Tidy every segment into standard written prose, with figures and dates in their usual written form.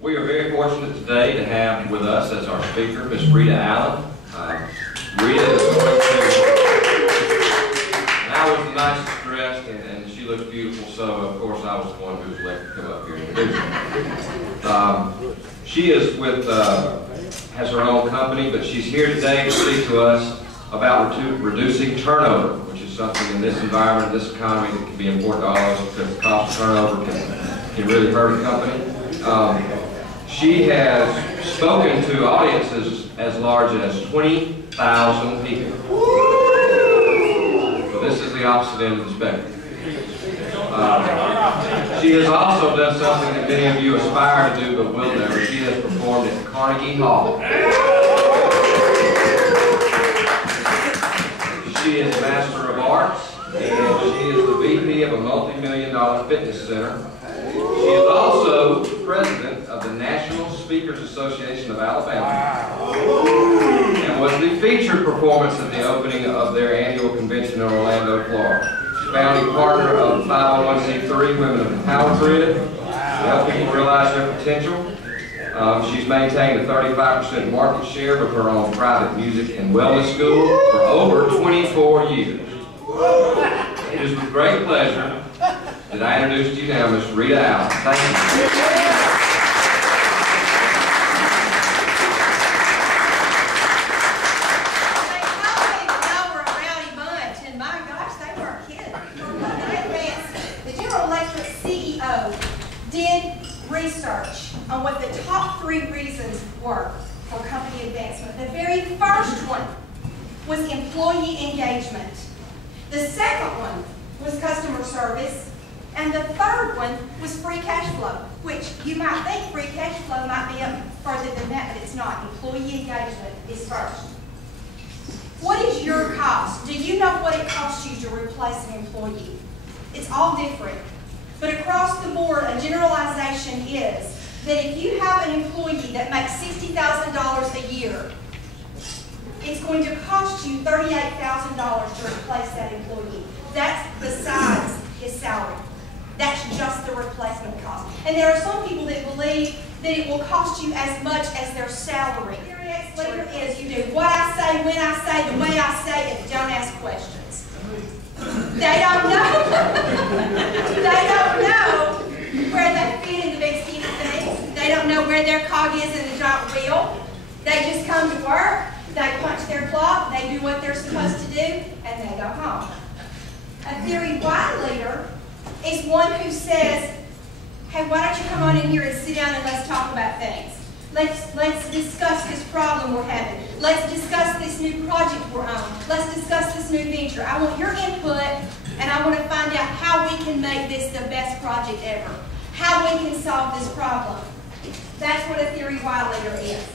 We are very fortunate today to have with us as our speaker Miss Rita Allen. Rita is going to, and I was the nicest dressed and she looked beautiful, so of course I was the one who was elected to come up here and introduce her. She is with, has her own company, but she's here today to speak to us about reducing turnover, which is something in this environment, this economy, that can be important to all of us because the cost of turnover can really hurt a company. She has spoken to audiences as large as 20,000 people. So this is the opposite end of the spectrum. She has also done something that many of you aspire to do but will never. She has performed at Carnegie Hall. She is a Master of Arts, and she is the VP of a multi-million-dollar fitness center. She is also president of the National Speakers Association of Alabama, and was the featured performance at the opening of their annual convention in Orlando, Florida. Founding partner of 501c3 Women of Empowerment, helping people realize their potential. She's maintained a 35% market share with her own private music and wellness school for over 24 years. It is with great pleasure that I introduce to you now Miss Rita Allen. Thank you. Research on what the top 3 reasons were for company advancement. The very first one was employee engagement. The second one was customer service. And the third one was free cash flow, which you might think free cash flow might be up further than that, but it's not. Employee engagement is first. What is your cost? Do you know what it costs you to replace an employee? It's all different. But across the board, a generalization is that if you have an employee that makes $60,000 a year, it's going to cost you $38,000 to replace that employee. That's besides his salary. That's just the replacement cost. And there are some people that believe that it will cost you as much as their salary. Your next leader is you do what I say, when I say, the way I say it, don't ask questions. They don't know. They don't know where they fit in the big scheme of things. They don't know where their cog is in the giant wheel. They just come to work, they punch their clock, they do what they're supposed to do, and they go home. A very wide leader is one who says, hey, why don't you come on in here and sit down and let's talk about things. Let's discuss this problem we're having. Let's discuss this new project we're on. Let's discuss this new venture. I want your input, and I want to find out how we can make this the best project ever. How we can solve this problem. That's what a Theory Y leader is.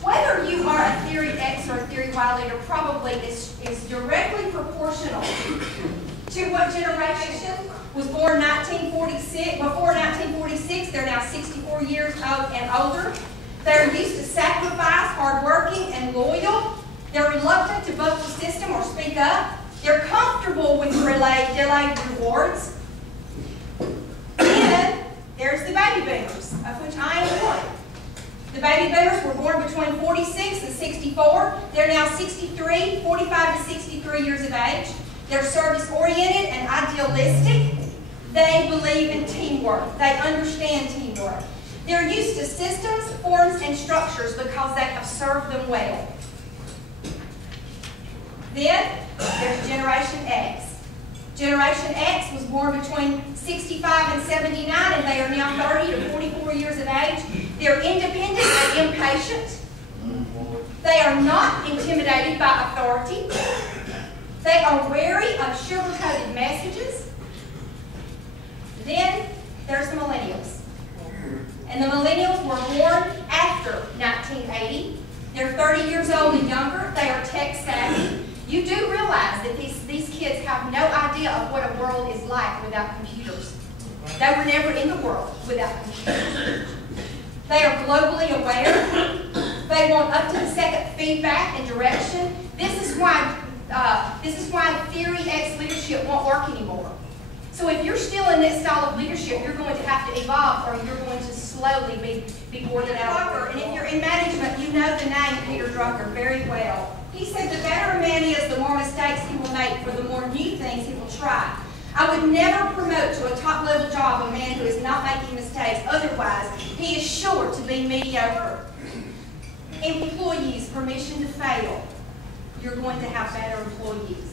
Whether you are a Theory X or a Theory Y leader probably is directly proportional to what generation was born 1946. Before 1946, they're now 64 years old and older. They're used to sacrifice, hardworking, and loyal. They're reluctant to buck the system or speak up. They're comfortable with delayed rewards. Then there's the baby boomers, of which I am one. The baby boomers were born between 46 and 64. They're now 63, 45 to 63 years of age. They're service-oriented and idealistic. They believe in teamwork. They understand teamwork. They're used to systems, forms, and structures because they have served them well. Then there's Generation X. Generation X was born between 65 and 79, and they are now 30 to 44 years of age. They're independent and impatient. They are not intimidated by authority. They are wary of sugar-coated messages. Then there's the millennials. And the millennials were born after 1980. They're 30 years old and younger. They are tech savvy. You do realize that these kids have no idea of what a world is like without computers. They were never in the world without computers. They are globally aware. They want up-to-the-second feedback and direction. This is why Theory X leadership won't work anymore. So if you're still in this style of leadership, you're going to have to evolve or you're going to slowly be boarded out. And if you're in management, you know the name Peter Drucker very well. He said the better a man is, the more mistakes he will make, for the more new things he will try. I would never promote to a top-level job a man who is not making mistakes. Otherwise, he is sure to be mediocre. Employees, permission to fail. You're going to have better employees.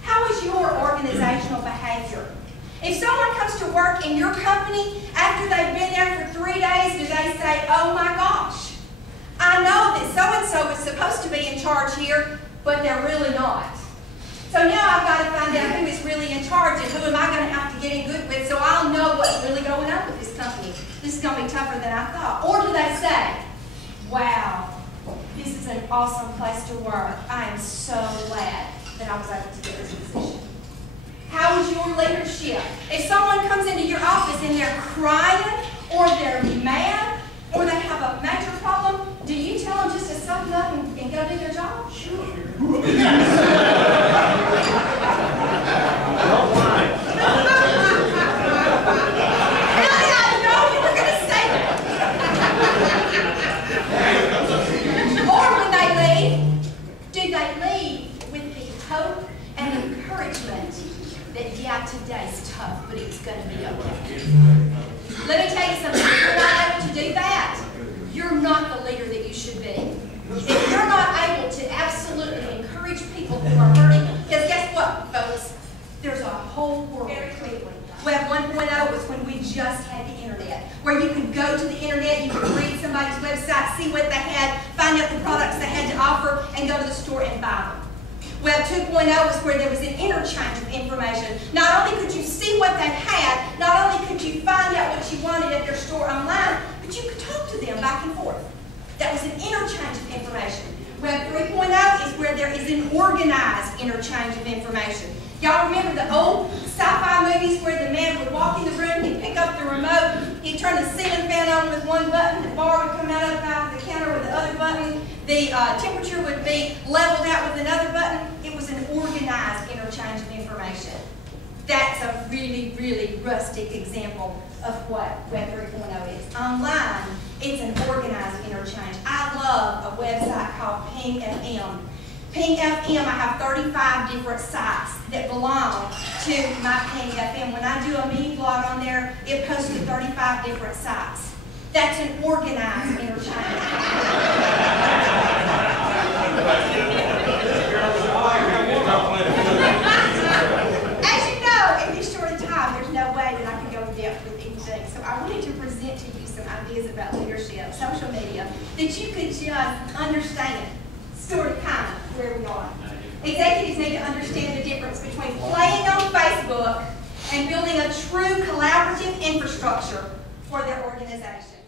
How is your organizational behavior? If someone comes to work in your company after they've been there for 3 days, do they say, oh my gosh, I know that so-and-so is supposed to be in charge here, but they're really not. So now I've got to find out who is really in charge and who am I going to have to get in good with so I'll know what's really going on with this company. This is going to be tougher than I thought. Or do they say, wow, this is an awesome place to work. I am so glad that I was able to get this position. How is your leadership? If someone comes into your office and they're crying or they're mad or they have a major problem, do you tell them just to suck it up and go do their job? Sure. Don't lie. I know you were going to say that. Or when they leave, do they leave with the hope and encouragement that, yeah, today's tough, but it's going to be okay? Let me tell you something. If you're not able to do that, you're not the leader that you should be. If you're not able to absolutely encourage people who are hurting, because guess what, folks? There's a whole world very quickly. Web 1.0 was when we just had the internet, where you could go to the internet, you could read somebody's website, see what they had, find out the products they had to offer, and go to the store and buy them. Web 2.0 was where there was an interchange of information. Not only could you see what they had, not only could you find out what you wanted at their store online, but you could talk to them back and forth. That was an interchange of information. Web 3.0 is where there is an organized interchange of information. Y'all remember the old sci-fi movies where the man would walk in the room, he'd pick up the remote, he'd turn the ceiling fan on with one button, the bar would come out of the counter with the other button, the temperature would be leveled out with another button. It was an organized interchange of information. That's a really, really rustic example of what Web 3.0 is. Online, it's an organized interchange. I love a website called Ping FM. Ping FM, I have 35 different sites that belong to my Ping FM. When I do a mini blog on there, it posts to 35 different sites. That's an organized interchange. As you know, in this short time, there's no way that I can go in depth with anything. So I wanted to present to you some ideas about leadership, social media, that you could just understand, sort of kind of where we are. Executives need to understand the difference between playing on Facebook and building a true collaborative infrastructure for their organization.